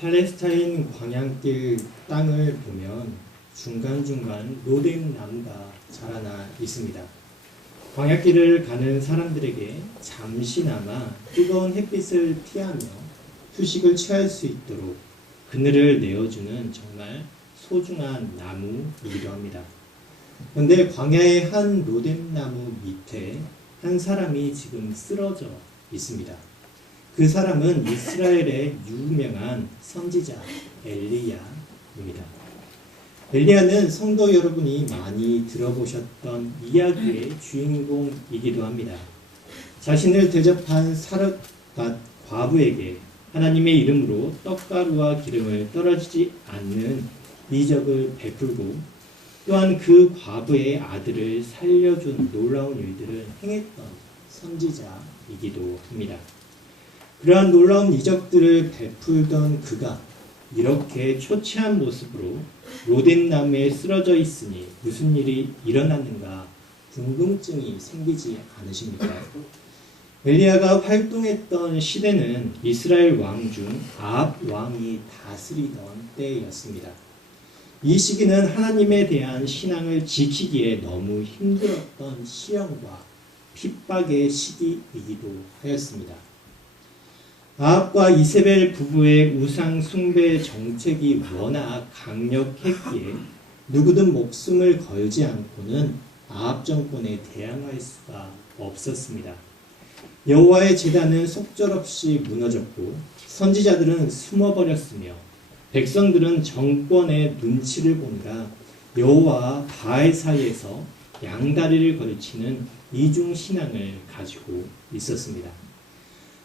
팔레스타인 광양길 땅을 보면 중간중간 로뎀나무가 자라나 있습니다. 광야길을 가는 사람들에게 잠시나마 뜨거운 햇빛을 피하며 휴식을 취할 수 있도록 그늘을 내어주는 정말 소중한 나무이기도 합니다. 그런데 광야의 한 로뎀나무 밑에 한 사람이 지금 쓰러져 있습니다. 그 사람은 이스라엘의 유명한 선지자 엘리야입니다. 엘리야는 성도 여러분이 많이 들어보셨던 이야기의 주인공이기도 합니다. 자신을 대접한 사르밧 과부에게 하나님의 이름으로 떡가루와 기름을 떨어지지 않는 이적을 베풀고 또한 그 과부의 아들을 살려준 놀라운 일들을 행했던 선지자이기도 합니다. 그러한 놀라운 이적들을 베풀던 그가 이렇게 초췌한 모습으로 로뎀나무에 쓰러져 있으니 무슨 일이 일어났는가 궁금증이 생기지 않으십니까? 엘리야가 활동했던 시대는 이스라엘 왕 중 아합 왕이 다스리던 때였습니다. 이 시기는 하나님에 대한 신앙을 지키기에 너무 힘들었던 시련과 핍박의 시기이기도 하였습니다. 아합과 이세벨 부부의 우상 숭배 정책이 워낙 강력했기에 누구든 목숨을 걸지 않고는 아합 정권에 대항할 수가 없었습니다. 여호와의 제단은 속절없이 무너졌고 선지자들은 숨어버렸으며 백성들은 정권의 눈치를 보느라 여호와와 바알 사이에서 양다리를 걸치는 이중신앙을 가지고 있었습니다.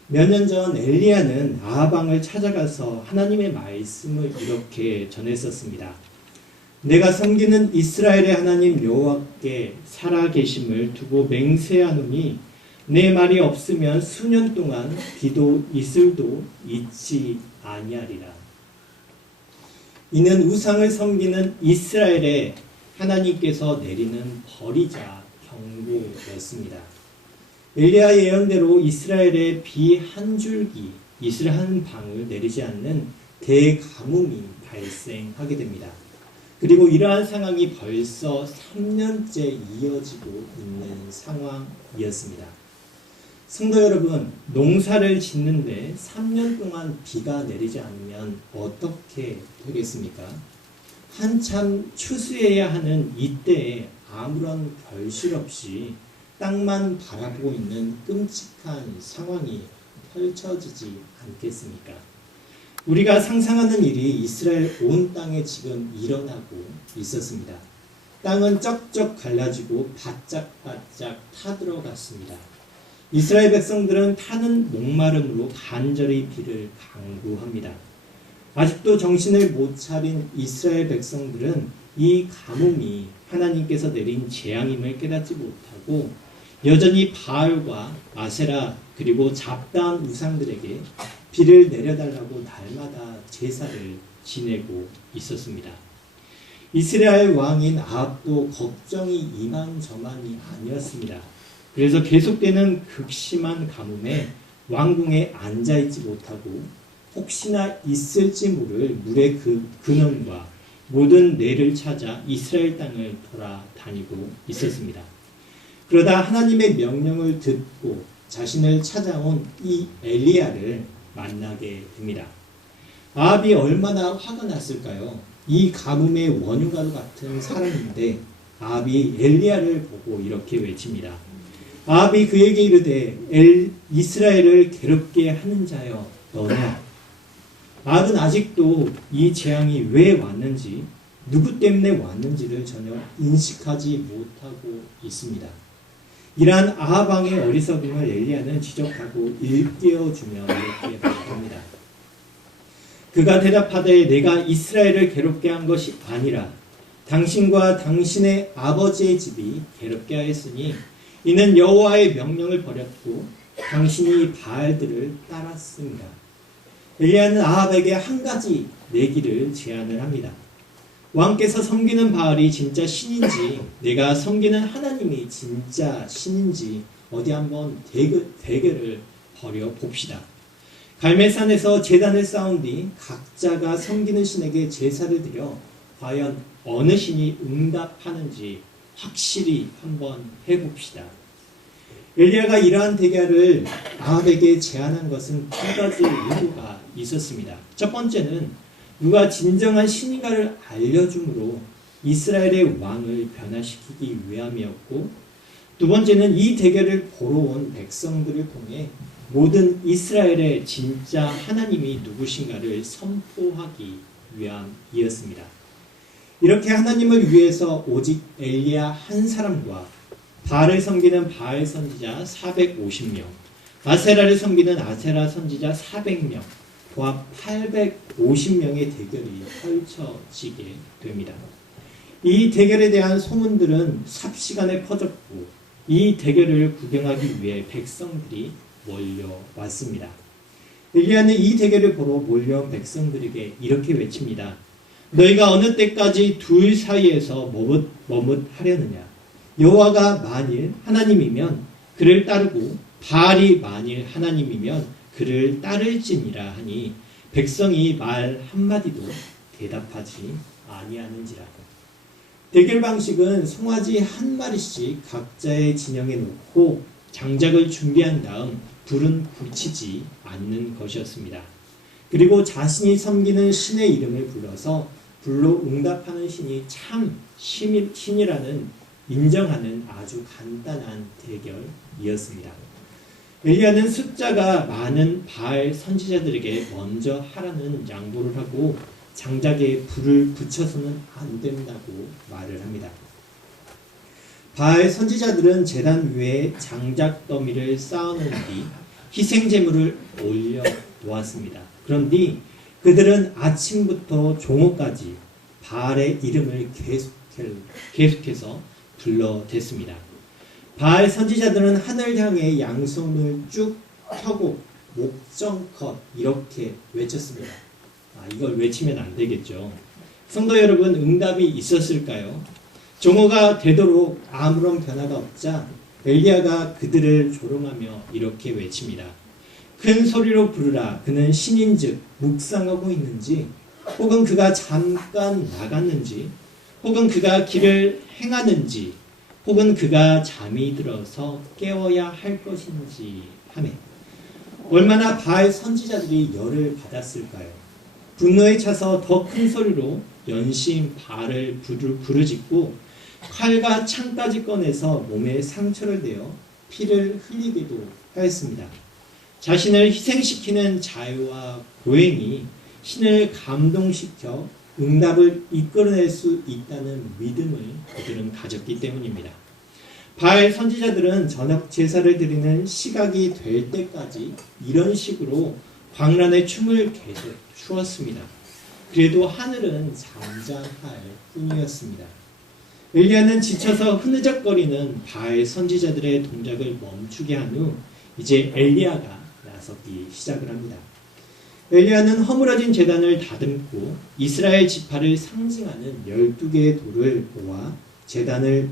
몇 년 전 엘리야는 아합 왕을 찾아가서 하나님의 말씀을 이렇게 전했었습니다. 내가 섬기는 이스라엘의 하나님 여호와께 살아계심을 두고 맹세하노니 내 말이 없으면 수년 동안 비도 이슬도 있지 아니하리라. 이는 우상을 섬기는 이스라엘에 하나님께서 내리는 벌이자 경고였습니다. 엘리야 예언대로 이스라엘에 비 한 줄기, 이슬 한 방울 내리지 않는 대가뭄이 발생하게 됩니다. 그리고 이러한 상황이 벌써 3년째 이어지고 있는 상황이었습니다. 성도 여러분, 농사를 짓는데 3년 동안 비가 내리지 않으면 어떻게 되겠습니까? 한참 추수해야 하는 이때에 아무런 결실 없이 땅만 바라보고 있는 끔찍한 상황이 펼쳐지지 않겠습니까? 우리가 상상하는 일이 이스라엘 온 땅에 지금 일어나고 있었습니다. 땅은 쩍쩍 갈라지고 바짝바짝 타들어갔습니다. 이스라엘 백성들은 타는 목마름으로 간절히 비를 간구합니다. 아직도 정신을 못 차린 이스라엘 백성들은 이 가뭄이 하나님께서 내린 재앙임을 깨닫지 못하고 여전히 바알과 아세라 그리고 잡다한 우상들에게 비를 내려달라고 날마다 제사를 지내고 있었습니다. 이스라엘 왕인 아합도 걱정이 이만저만이 아니었습니다. 그래서 계속되는 극심한 가뭄에 왕궁에 앉아있지 못하고 혹시나 있을지 모를 물의 근원과 모든 뇌를 찾아 이스라엘 땅을 돌아다니고 있었습니다. 그러다 하나님의 명령을 듣고 자신을 찾아온 이 엘리야를 만나게 됩니다. 아합이 얼마나 화가 났을까요? 이 가뭄의 원흉과도 같은 사람인데 아합이 엘리야를 보고 이렇게 외칩니다. 아합이 그에게 이르되 이스라엘을 괴롭게 하는 자여 너냐? 아합은 아직도 이 재앙이 왜 왔는지 누구 때문에 왔는지를 전혀 인식하지 못하고 있습니다. 이러한 아합 왕의 어리석음을 엘리야는 지적하고 일깨워주며 이렇게 말합니다. 그가 대답하되 내가 이스라엘을 괴롭게 한 것이 아니라 당신과 당신의 아버지의 집이 괴롭게 하였으니 이는 여호와의 명령을 버렸고 당신이 바알들을 따랐습니다. 엘리야는 아합에게 한 가지 내기를 제안을 합니다. 왕께서 섬기는 바알이 진짜 신인지 내가 섬기는 하나님이 진짜 신인지 어디 한번 대결을 벌여 봅시다. 갈멜산에서 제단을 쌓은 뒤 각자가 섬기는 신에게 제사를 드려 과연 어느 신이 응답하는지 확실히 한번 해봅시다. 엘리야가 이러한 대결을 아합에게 제안한 것은 두 가지 의도가 있었습니다. 첫 번째는 누가 진정한 신인가를 알려줌으로 이스라엘의 왕을 변화시키기 위함이었고, 두 번째는 이 대결을 보러 온 백성들을 통해 모든 이스라엘의 진짜 하나님이 누구신가를 선포하기 위함이었습니다. 이렇게 하나님을 위해서 오직 엘리야 한 사람과 바알을 섬기는 바알 선지자 450명, 아세라를 섬기는 아세라 선지자 400명, 도합 850명의 대결이 펼쳐지게 됩니다. 이 대결에 대한 소문들은 삽시간에 퍼졌고 이 대결을 구경하기 위해 백성들이 몰려왔습니다. 엘리야는 이 대결을 보러 몰려온 백성들에게 이렇게 외칩니다. 너희가 어느 때까지 둘 사이에서 머뭇하려느냐? 여호와가 만일 하나님이면 그를 따르고 바알이 만일 하나님이면 그를 따를지니라 하니 백성이 말 한마디도 대답하지 아니하는지라. 대결 방식은 송아지 한 마리씩 각자의 진영에 놓고 장작을 준비한 다음 불은 붙이지 않는 것이었습니다. 그리고 자신이 섬기는 신의 이름을 불러서 불로 응답하는 신이 참 신이라는 인정하는 아주 간단한 대결이었습니다. 엘리야는 숫자가 많은 바알 선지자들에게 먼저 하라는 양보를 하고 장작에 불을 붙여서는 안 된다고 말을 합니다. 바알 선지자들은 제단 위에 장작 더미를 쌓아놓은 뒤 희생 제물을 올려 놓았습니다. 그런 뒤 그들은 아침부터 종호까지 바알의 이름을 계속해서 불러댔습니다. 바알 선지자들은 하늘 향해 양손을 쭉 펴고 목정컷 이렇게 외쳤습니다. 이걸 외치면 안 되겠죠. 성도 여러분, 응답이 있었을까요? 종호가 되도록 아무런 변화가 없자 엘리야가 그들을 조롱하며 이렇게 외칩니다. 큰 소리로 부르라. 그는 신인즉 묵상하고 있는지, 혹은 그가 잠깐 나갔는지, 혹은 그가 길을 행하는지, 혹은 그가 잠이 들어서 깨워야 할 것인지 하며 얼마나 바알 선지자들이 열을 받았을까요? 분노에 차서 더 큰 소리로 연신 바알을 부르짖고 칼과 창까지 꺼내서 몸에 상처를 내어 피를 흘리기도 하였습니다. 자신을 희생시키는 자유와 고행이 신을 감동시켜 응답을 이끌어낼 수 있다는 믿음을 그들은 가졌기 때문입니다. 바알 선지자들은 저녁 제사를 드리는 시각이 될 때까지 이런 식으로 광란의 춤을 계속 추었습니다. 그래도 하늘은 잠잠할 뿐이었습니다. 엘리야는 지쳐서 흐느적거리는 바알 선지자들의 동작을 멈추게 한 후 이제 엘리야가 나서기 시작을 합니다. 엘리야는 허물어진 제단을 다듬고 이스라엘 지파를 상징하는 12개의 돌을 모아 제단을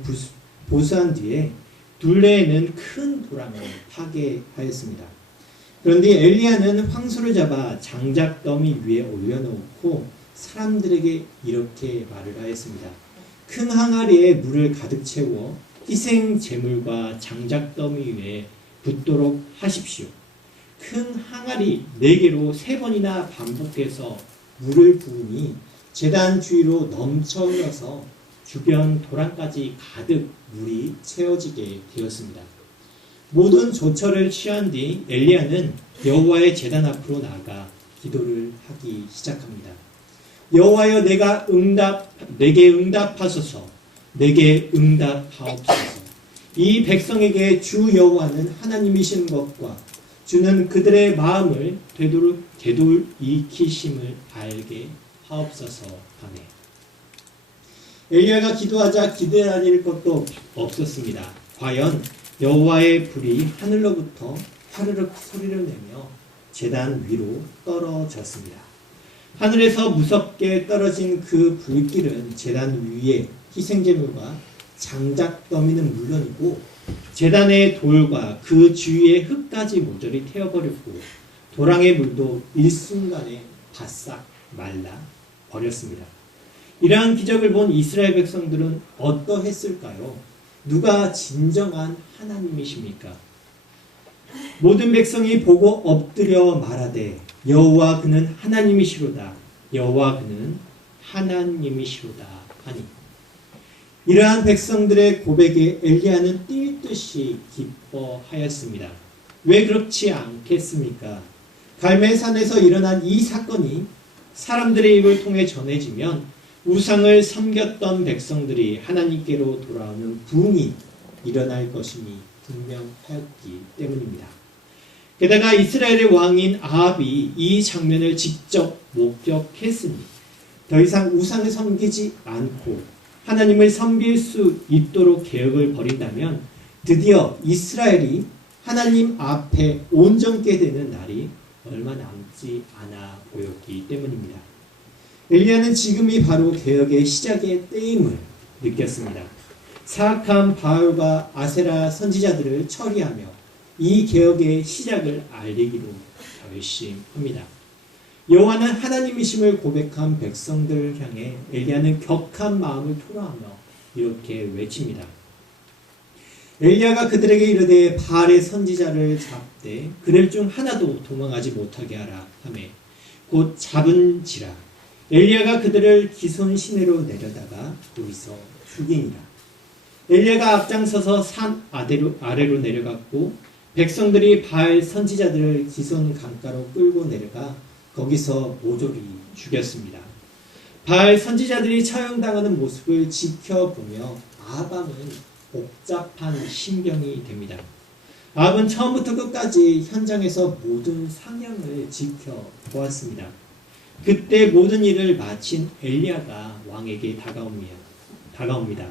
보수한 뒤에 둘레에는 큰 도랑을 파괴하였습니다. 그런데 엘리야는 황소를 잡아 장작 더미 위에 올려놓고 사람들에게 이렇게 말을 하였습니다. 큰 항아리에 물을 가득 채워 희생 제물과 장작 더미 위에 붓도록 하십시오. 큰 항아리 4개로 3번이나 반복해서 물을 부으니 제단 주위로 넘쳐 흘러서 주변 도랑까지 가득 물이 채워지게 되었습니다. 모든 조처를 취한 뒤 엘리야는 여호와의 제단 앞으로 나아가 기도를 하기 시작합니다. 여호와여, 내게 응답하소서. 내게 응답하옵소서. 이 백성에게 주 여호와는 하나님이신 것과 주는 그들의 마음을 되돌이키심을 알게 하옵소서 하네. 엘리야가 기도하자 기다릴 것도 없었습니다. 과연 여호와의 불이 하늘로부터 화르륵 소리를 내며 제단 위로 떨어졌습니다. 하늘에서 무섭게 떨어진 그 불길은 제단 위에 희생제물과 장작 더미는 물론이고 제단의 돌과 그 주위의 흙까지 모조리 태워버렸고 도랑의 물도 일순간에 바싹 말라 버렸습니다. 이러한 기적을 본 이스라엘 백성들은 어떠했을까요? 누가 진정한 하나님이십니까? 모든 백성이 보고 엎드려 말하되 여호와 그는 하나님이시로다. 여호와 그는 하나님이시로다 하니. 이러한 백성들의 고백에 엘리야는 뛸 듯이 기뻐하였습니다. 왜 그렇지 않겠습니까? 갈멜산에서 일어난 이 사건이 사람들의 입을 통해 전해지면 우상을 섬겼던 백성들이 하나님께로 돌아오는 부흥이 일어날 것임이 분명하였기 때문입니다. 게다가 이스라엘의 왕인 아합이 이 장면을 직접 목격했으니 더 이상 우상을 섬기지 않고 하나님을 섬길 수 있도록 개혁을 벌인다면 드디어 이스라엘이 하나님 앞에 온전케 되는 날이 얼마 남지 않아 보였기 때문입니다. 엘리야는 지금이 바로 개혁의 시작의 때임을 느꼈습니다. 사악한 바알과 아세라 선지자들을 처리하며 이 개혁의 시작을 알리기로 결심합니다. 여호와는 하나님이심을 고백한 백성들을 향해 엘리야는 격한 마음을 토로하며 이렇게 외칩니다. 엘리야가 그들에게 이르되 바알의 선지자를 잡되 그들 중 하나도 도망하지 못하게 하라 하매 곧 잡은지라. 엘리야가 그들을 기손 시내로 내려다가 거기서 죽이니라. 엘리야가 앞장서서 산 아래로 내려갔고 백성들이 바알 선지자들을 기손 강가로 끌고 내려가 거기서 모조리 죽였습니다. 바알 선지자들이 처형당하는 모습을 지켜보며 아합은 복잡한 심경이 됩니다. 아합은 처음부터 끝까지 현장에서 모든 상황을 지켜보았습니다. 그때 모든 일을 마친 엘리야가 왕에게 다가옵니다.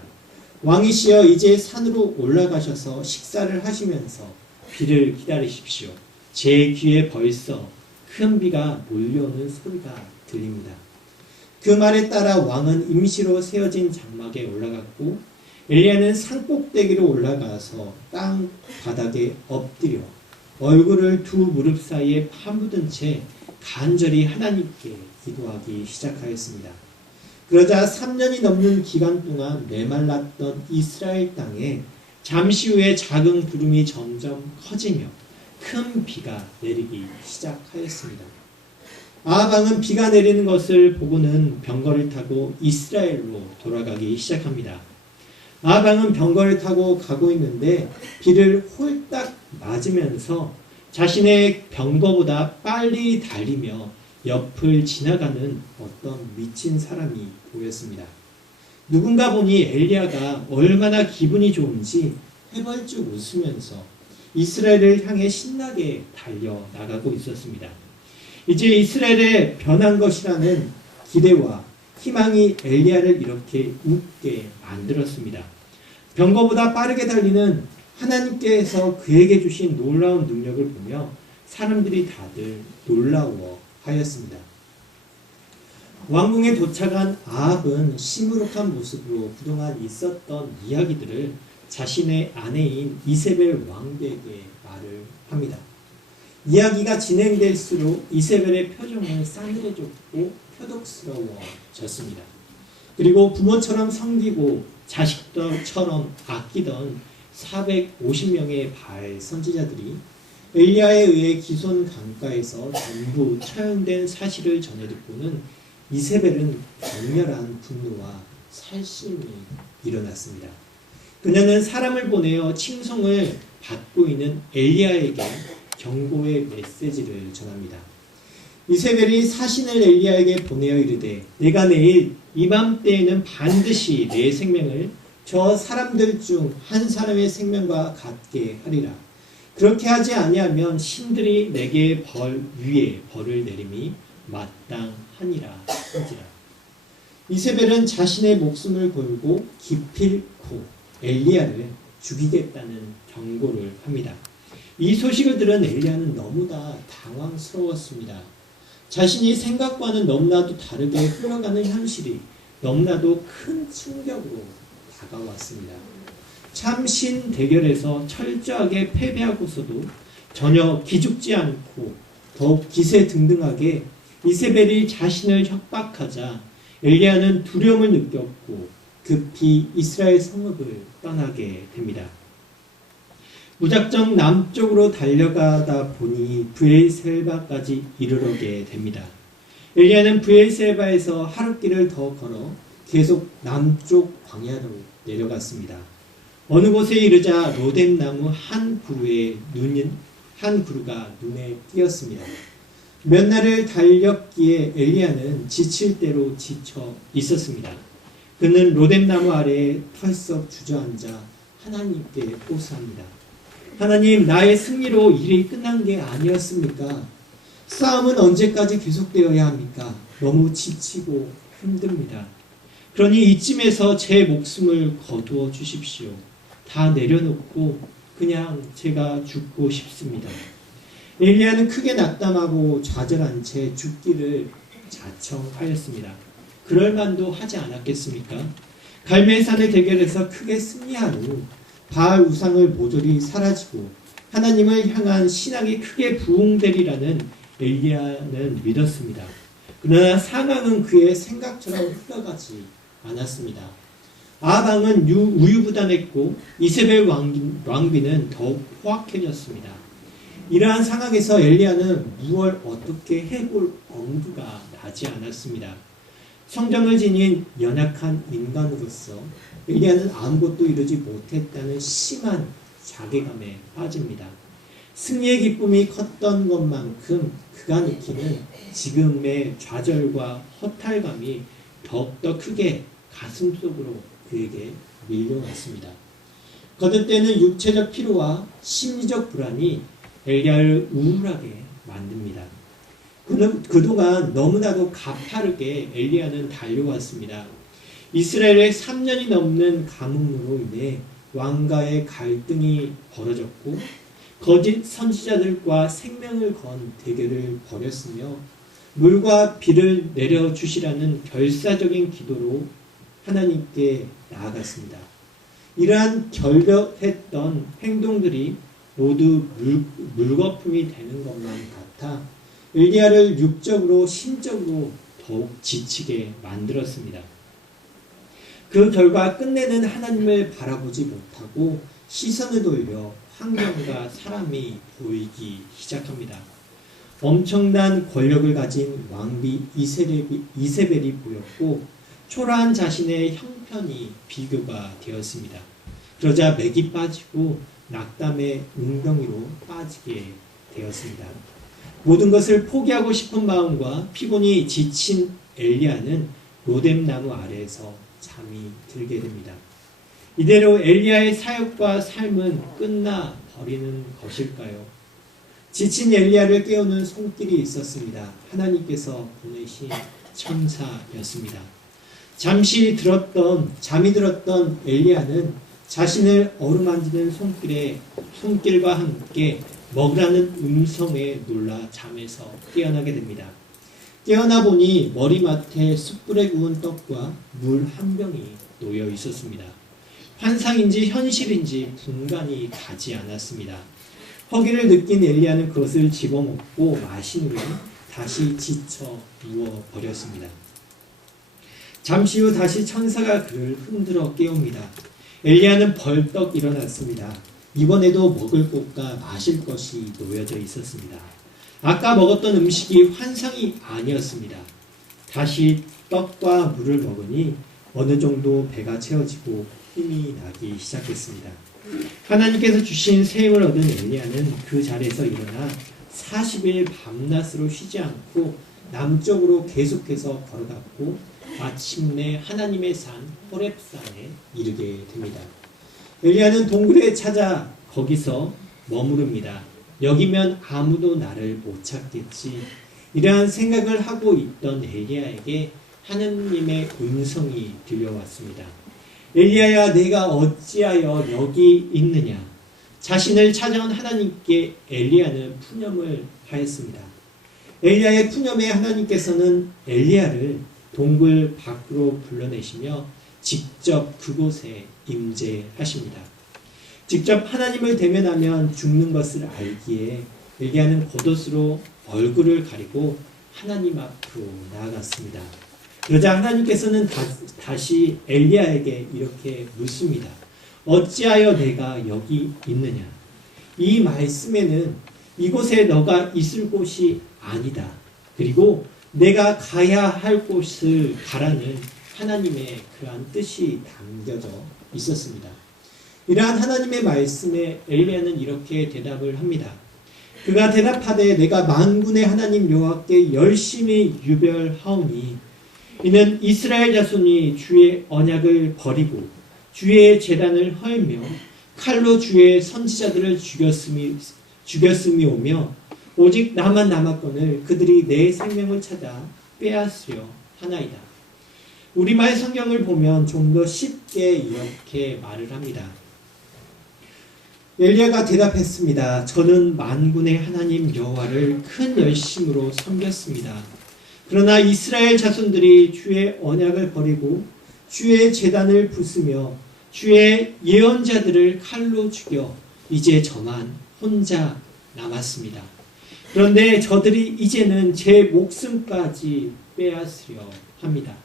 왕이시여 이제 산으로 올라가셔서 식사를 하시면서 비를 기다리십시오. 제 귀에 벌써 큰 비가 몰려오는 소리가 들립니다. 그 말에 따라 왕은 임시로 세워진 장막에 올라갔고 엘리야는 산꼭대기로 올라가서 땅 바닥에 엎드려 얼굴을 두 무릎 사이에 파묻은 채 간절히 하나님께 기도하기 시작하였습니다. 그러자 3년이 넘는 기간 동안 메말랐던 이스라엘 땅에 잠시 후에 작은 구름이 점점 커지며 큰 비가 내리기 시작하였습니다. 아합 왕은 비가 내리는 것을 보고는 병거를 타고 이스라엘로 돌아가기 시작합니다. 아합 왕은 병거를 타고 가고 있는데 비를 홀딱 맞으면서 자신의 병거보다 빨리 달리며 옆을 지나가는 어떤 미친 사람이 보였습니다. 누군가 보니 엘리야가 얼마나 기분이 좋은지 해벌쭉 웃으면서 이스라엘을 향해 신나게 달려나가고 있었습니다. 이제 이스라엘에 변한 것이라는 기대와 희망이 엘리야를 이렇게 웃게 만들었습니다. 병거보다 빠르게 달리는 하나님께서 그에게 주신 놀라운 능력을 보며 사람들이 다들 놀라워하였습니다. 왕궁에 도착한 아합은 시무룩한 모습으로 그동안 있었던 이야기들을 자신의 아내인 이세벨 왕비에게 말을 합니다. 이야기가 진행될수록 이세벨의 표정은 싸늘해졌고 표독스러워졌습니다. 그리고 부모처럼 섬기고 자식처럼 아끼던 450명의 바알 선지자들이 엘리야에 의해 기손 강가에서 전부 처형된 사실을 전해 듣고는 이세벨은 격렬한 분노와 살심이 일어났습니다. 그녀는 사람을 보내어 칭송을 받고 있는 엘리야에게 경고의 메시지를 전합니다. 이세벨이 사신을 엘리야에게 보내어 이르되 내가 내일 이맘때에는 반드시 내 생명을 저 사람들 중 한 사람의 생명과 같게 하리라. 그렇게 하지 아니하면 신들이 내게 벌 위에 벌을 내림이 마땅하니라 한지라. 이세벨은 자신의 목숨을 걸고 기필코 엘리야를 죽이겠다는 경고를 합니다. 이 소식을 들은 엘리야는 너무나 당황스러웠습니다. 자신이 생각과는 너무나도 다르게 흘러가는 현실이 너무나도 큰 충격으로 다가왔습니다. 참신 대결에서 철저하게 패배하고서도 전혀 기죽지 않고 더욱 기세등등하게 이세벨이 자신을 협박하자 엘리야는 두려움을 느꼈고 급히 이스라엘 성읍을 떠나게 됩니다. 무작정 남쪽으로 달려가다 보니 브엘셀바까지 이르러게 됩니다. 엘리야는 브엘셀바에서 하룻길을 더 걸어 계속 남쪽 광야로 내려갔습니다. 어느 곳에 이르자 로뎀나무 한 그루가 눈에 띄었습니다. 몇 날을 달렸기에 엘리야는 지칠 대로 지쳐 있었습니다. 그는 로뎀나무 아래에 털썩 주저앉아 하나님께 호소합니다. 하나님, 나의 승리로 일이 끝난 게 아니었습니까? 싸움은 언제까지 계속되어야 합니까? 너무 지치고 힘듭니다. 그러니 이쯤에서 제 목숨을 거두어 주십시오. 다 내려놓고 그냥 제가 죽고 싶습니다. 엘리야는 크게 낙담하고 좌절한 채 죽기를 자청하였습니다. 그럴 만도 하지 않았겠습니까? 갈멜산의 대결에서 크게 승리한 후 바알 우상을 모조리 사라지고 하나님을 향한 신앙이 크게 부흥되리라는 엘리야는 믿었습니다. 그러나 상황은 그의 생각처럼 흘러가지 않았습니다. 아방은 우유부단했고 이세벨 왕비는 더욱 포악해졌습니다. 이러한 상황에서 엘리야는 무얼 어떻게 해볼 엄두가 나지 않았습니다. 성정을 지닌 연약한 인간으로서 엘리야는 아무것도 이루지 못했다는 심한 자괴감에 빠집니다. 승리의 기쁨이 컸던 것만큼 그가 느끼는 지금의 좌절과 허탈감이 더욱더 크게 가슴속으로 그에게 밀려왔습니다. 거듭되는 육체적 피로와 심리적 불안이 엘리야를 우울하게 만듭니다. 그동안 너무나도 가파르게 엘리야는 달려왔습니다. 이스라엘의 3년이 넘는 가뭄으로 인해 왕가의 갈등이 벌어졌고 거짓 선지자들과 생명을 건 대결을 벌였으며 물과 비를 내려주시라는 결사적인 기도로 하나님께 나아갔습니다. 이러한 결벽했던 행동들이 모두 물거품이 되는 것만 같아 엘리야를 육적으로 심적으로 더욱 지치게 만들었습니다. 그 결과 끝내는 하나님을 바라보지 못하고 시선을 돌려 환경과 사람이 보이기 시작합니다. 엄청난 권력을 가진 왕비 이세벨이 보였고 초라한 자신의 형편이 비교가 되었습니다. 그러자 맥이 빠지고 낙담의 웅덩이로 빠지게 되었습니다. 모든 것을 포기하고 싶은 마음과 피곤이 지친 엘리야는 로뎀나무 아래에서 잠이 들게 됩니다. 이대로 엘리야의 사역과 삶은 끝나 버리는 것일까요? 지친 엘리야를 깨우는 손길이 있었습니다. 하나님께서 보내신 천사였습니다. 잠이 들었던 엘리야는 자신을 어루만지는 손길과 함께 먹으라는 음성에 놀라 잠에서 깨어나게 됩니다. 깨어나 보니 머리맡에 숯불에 구운 떡과 물 한 병이 놓여 있었습니다. 환상인지 현실인지 분간이 가지 않았습니다. 허기를 느낀 엘리야는 그것을 집어먹고 마신 후에 다시 지쳐 누워버렸습니다. 잠시 후 다시 천사가 그를 흔들어 깨웁니다. 엘리야는 벌떡 일어났습니다. 이번에도 먹을 것과 마실 것이 놓여져 있었습니다. 아까 먹었던 음식이 환상이 아니었습니다. 다시 떡과 물을 먹으니 어느 정도 배가 채워지고 힘이 나기 시작했습니다. 하나님께서 주신 새 힘을 얻은 엘리야는 그 자리에서 일어나 40일 밤낮으로 쉬지 않고 남쪽으로 계속해서 걸어갔고 마침내 하나님의 산 호렙산에 이르게 됩니다. 엘리야는 동굴에 찾아 거기서 머무릅니다. 여기면 아무도 나를 못 찾겠지. 이러한 생각을 하고 있던 엘리야에게 하나님의 음성이 들려왔습니다. 엘리야야, 내가 어찌하여 여기 있느냐? 자신을 찾아온 하나님께 엘리야는 푸념을 하였습니다. 엘리야의 푸념에 하나님께서는 엘리야를 동굴 밖으로 불러내시며 직접 그곳에 임재하십니다. 직접 하나님을 대면하면 죽는 것을 알기에 엘리야는 겉옷으로 얼굴을 가리고 하나님 앞으로 나아갔습니다. 그러자 하나님께서는 다시 엘리야에게 이렇게 묻습니다. 어찌하여 내가 여기 있느냐? 이 말씀에는 이곳에 너가 있을 곳이 아니다. 그리고 내가 가야 할 곳을 가라는 하나님의 그러한 뜻이 담겨져 있었습니다. 이러한 하나님의 말씀에 엘리야는 이렇게 대답을 합니다. 그가 대답하되 내가 만군의 하나님 여호와께 열심히 유별하오니 이는 이스라엘 자손이 주의 언약을 버리고 주의 제단을 헐며 칼로 주의 선지자들을 죽였음이 오며 오직 나만 남았거늘 그들이 내 생명을 찾아 빼앗으려 하나이다. 우리말 성경을 보면 좀 더 쉽게 이렇게 말을 합니다. 엘리야가 대답했습니다. 저는 만군의 하나님 여호와를 큰 열심으로 섬겼습니다. 그러나 이스라엘 자손들이 주의 언약을 버리고 주의 제단을 부수며 주의 예언자들을 칼로 죽여 이제 저만 혼자 남았습니다. 그런데 저들이 이제는 제 목숨까지 빼앗으려 합니다.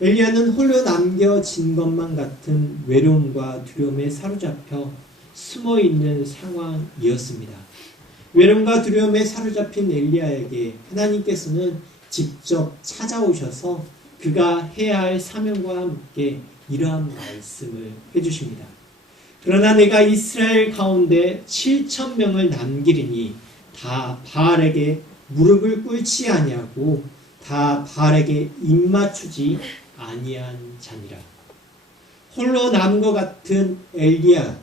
엘리야는 홀로 남겨진 것만 같은 외로움과 두려움에 사로잡혀 숨어있는 상황이었습니다. 외로움과 두려움에 사로잡힌 엘리야에게 하나님께서는 직접 찾아오셔서 그가 해야 할 사명과 함께 이러한 말씀을 해주십니다. 그러나 내가 이스라엘 가운데 7,000명을 남기리니 다 바알에게 무릎을 꿇지 아니하고 다 바알에게 입맞추지 아니한 자니라. 홀로 남은 것 같은 엘리야,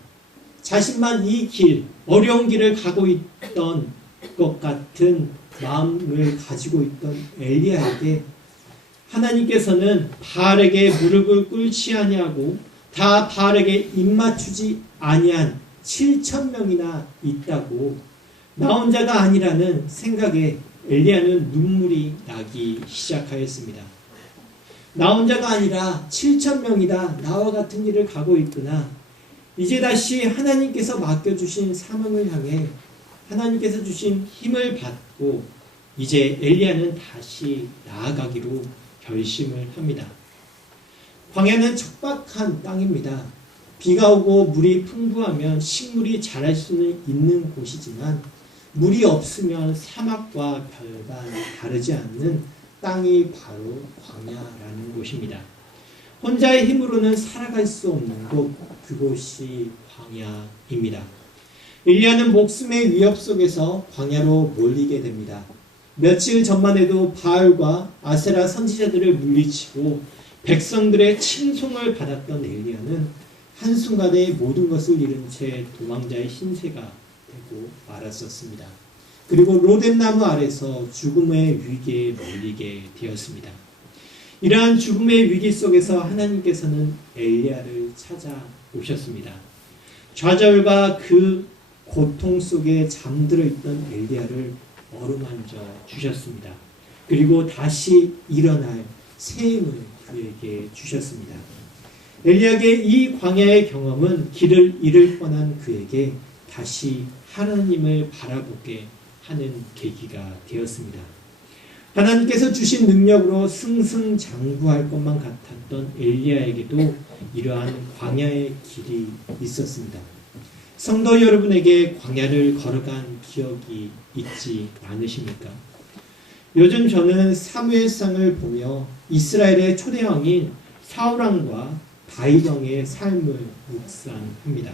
자신만 이 길, 어려운 길을 가고 있던 것 같은 마음을 가지고 있던 엘리야에게 하나님께서는 바알에게 무릎을 꿇지 아니하고 다 바알에게 입맞추지 아니한 7,000명이나 있다고 나 혼자가 아니라는 생각에 엘리야는 눈물이 나기 시작하였습니다. 나 혼자가 아니라 7,000명이다 나와 같은 길을 가고 있구나. 이제 다시 하나님께서 맡겨주신 사명을 향해 하나님께서 주신 힘을 받고 이제 엘리야는 다시 나아가기로 결심을 합니다. 광야는 척박한 땅입니다. 비가 오고 물이 풍부하면 식물이 자랄 수는 있는 곳이지만 물이 없으면 사막과 별반 다르지 않는 땅이 바로 광야라는 곳입니다. 혼자의 힘으로는 살아갈 수 없는 곳, 그곳이 광야입니다. 엘리야는 목숨의 위협 속에서 광야로 몰리게 됩니다. 며칠 전만 해도 바알과 아세라 선지자들을 물리치고 백성들의 칭송을 받았던 엘리야는 한순간에 모든 것을 잃은 채 도망자의 신세가 되고 말았었습니다. 그리고 로뎀나무 아래서 죽음의 위기에 몰리게 되었습니다. 이러한 죽음의 위기 속에서 하나님께서는 엘리야를 찾아오셨습니다. 좌절과 그 고통 속에 잠들어 있던 엘리야를 어루만져 주셨습니다. 그리고 다시 일어날 새 힘을 그에게 주셨습니다. 엘리야의 이 광야의 경험은 길을 잃을 뻔한 그에게 다시 하나님을 바라보게 하는 계기가 되었습니다. 하나님께서 주신 능력으로 승승장구할 것만 같았던 엘리야에게도 이러한 광야의 길이 있었습니다. 성도 여러분에게 광야를 걸어간 기억이 있지 않으십니까? 요즘 저는 사무엘상을 보며 이스라엘의 초대왕인 사울왕과 다윗왕의 삶을 묵상합니다.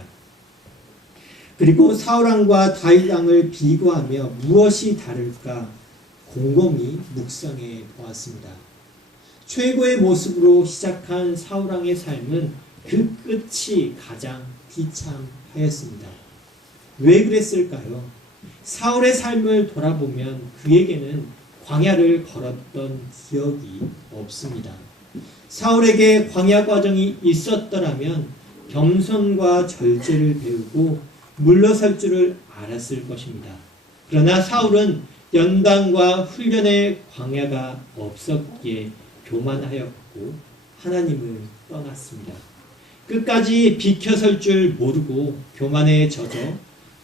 그리고 사울왕과 다윗왕을 비교하며 무엇이 다를까 곰곰이 묵상해 보았습니다. 최고의 모습으로 시작한 사울왕의 삶은 그 끝이 가장 비참하였습니다. 왜 그랬을까요? 사울의 삶을 돌아보면 그에게는 광야를 걸었던 기억이 없습니다. 사울에게 광야 과정이 있었더라면 겸손과 절제를 배우고 물러설 줄을 알았을 것입니다. 그러나 사울은 연단과 훈련의 광야가 없었기에 교만하였고 하나님을 떠났습니다. 끝까지 비켜설 줄 모르고 교만에 젖어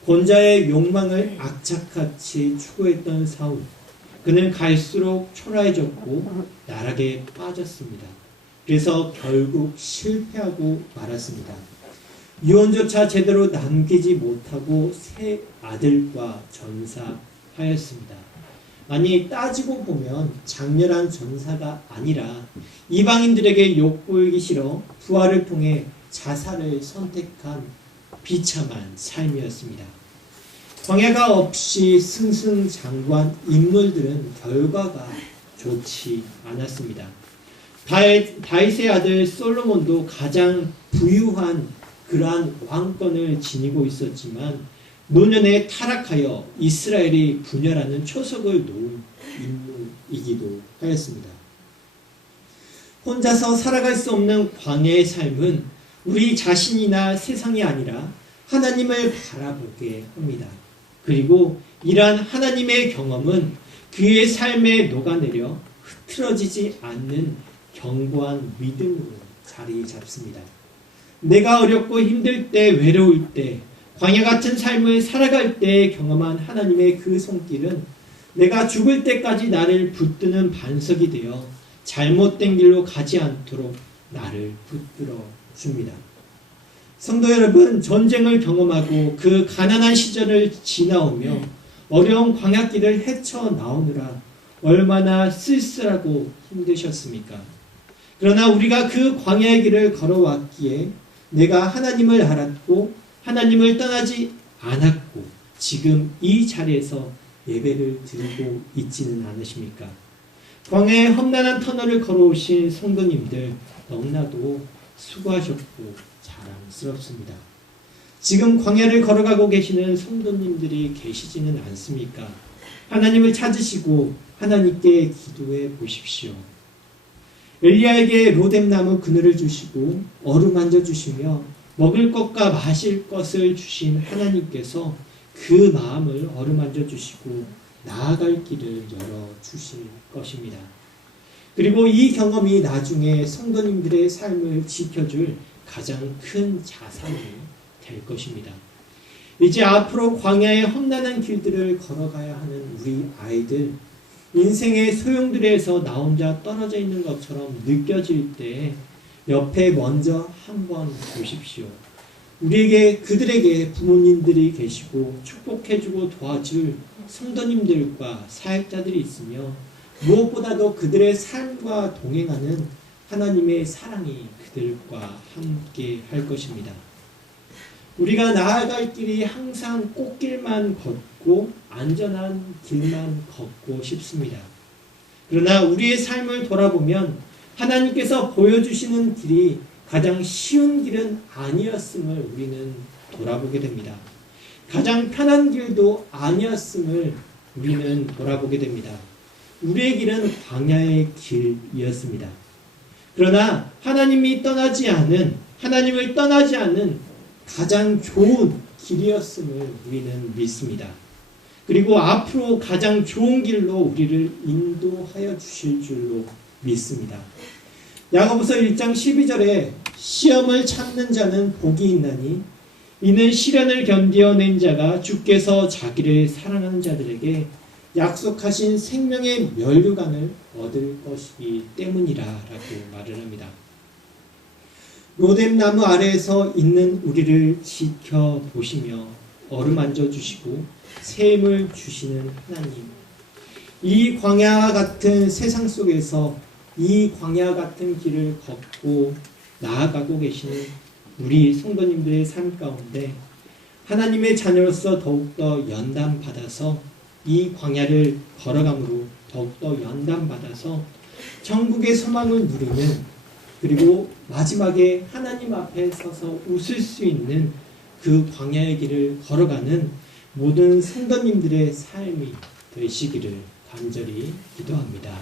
본자의 욕망을 악착같이 추구했던 사울. 그는 갈수록 초라해졌고 나락에 빠졌습니다. 그래서 결국 실패하고 말았습니다. 유언조차 제대로 남기지 못하고 세 아들과 전사하였습니다. 아니, 따지고 보면 장렬한 전사가 아니라 이방인들에게 욕보이기 싫어 부활을 통해 자살을 선택한 비참한 삶이었습니다. 광야가 없이 승승장구한 인물들은 결과가 좋지 않았습니다. 다윗의 아들 솔로몬도 가장 부유한 그러한 왕권을 지니고 있었지만 노년에 타락하여 이스라엘이 분열하는 초석을 놓은 인물이기도 하였습니다. 혼자서 살아갈 수 없는 광야의 삶은 우리 자신이나 세상이 아니라 하나님을 바라보게 합니다. 그리고 이러한 하나님의 경험은 그의 삶에 녹아내려 흐트러지지 않는 견고한 믿음으로 자리 잡습니다. 내가 어렵고 힘들 때, 외로울 때, 광야 같은 삶을 살아갈 때 경험한 하나님의 그 손길은 내가 죽을 때까지 나를 붙드는 반석이 되어 잘못된 길로 가지 않도록 나를 붙들어 줍니다. 성도 여러분, 전쟁을 경험하고 그 가난한 시절을 지나오며 어려운 광야길을 헤쳐나오느라 얼마나 쓸쓸하고 힘드셨습니까? 그러나 우리가 그 광야의 길을 걸어왔기에 내가 하나님을 알았고 하나님을 떠나지 않았고 지금 이 자리에서 예배를 드리고 있지는 않으십니까? 광야의 험난한 터널을 걸어오신 성도님들 너무나도 수고하셨고 자랑스럽습니다. 지금 광야를 걸어가고 계시는 성도님들이 계시지는 않습니까? 하나님을 찾으시고 하나님께 기도해 보십시오. 엘리야에게 로뎀나무 그늘을 주시고 어루만져 주시며 먹을 것과 마실 것을 주신 하나님께서 그 마음을 어루만져 주시고 나아갈 길을 열어 주실 것입니다. 그리고 이 경험이 나중에 성도님들의 삶을 지켜줄 가장 큰 자산이 될 것입니다. 이제 앞으로 광야의 험난한 길들을 걸어가야 하는 우리 아이들, 인생의 소용돌이에서 나 혼자 떨어져 있는 것처럼 느껴질 때 옆에 먼저 한번 보십시오. 그들에게 부모님들이 계시고 축복해주고 도와줄 성도님들과 사역자들이 있으며 무엇보다도 그들의 삶과 동행하는 하나님의 사랑이 그들과 함께 할 것입니다. 우리가 나아갈 길이 항상 꽃길만 걷고 안전한 길만 걷고 싶습니다. 그러나 우리의 삶을 돌아보면 하나님께서 보여주시는 길이 가장 쉬운 길은 아니었음을 우리는 돌아보게 됩니다. 가장 편한 길도 아니었음을 우리는 돌아보게 됩니다. 우리의 길은 광야의 길이었습니다. 그러나 하나님을 떠나지 않은 가장 좋은 길이었음을 우리는 믿습니다. 그리고 앞으로 가장 좋은 길로 우리를 인도하여 주실 줄로 믿습니다. 야고보서 1장 12절에 시험을 참는 자는 복이 있나니 이는 시련을 견디어낸 자가 주께서 자기를 사랑하는 자들에게 약속하신 생명의 면류관을 얻을 것이기 때문이라 라고 말을 합니다. 로뎀나무 아래에서 있는 우리를 지켜보시며 어루만져 주시고 새 힘을 주시는 하나님, 이 광야 같은 세상 속에서 이 광야 같은 길을 걷고 나아가고 계시는 우리 성도님들의 삶 가운데 하나님의 자녀로서 더욱더 연단받아서 이 광야를 걸어감으로 더욱더 연단받아서 천국의 소망을 누리는, 그리고 마지막에 하나님 앞에 서서 웃을 수 있는 그 광야의 길을 걸어가는 모든 성도님들의 삶이 되시기를 간절히 기도합니다.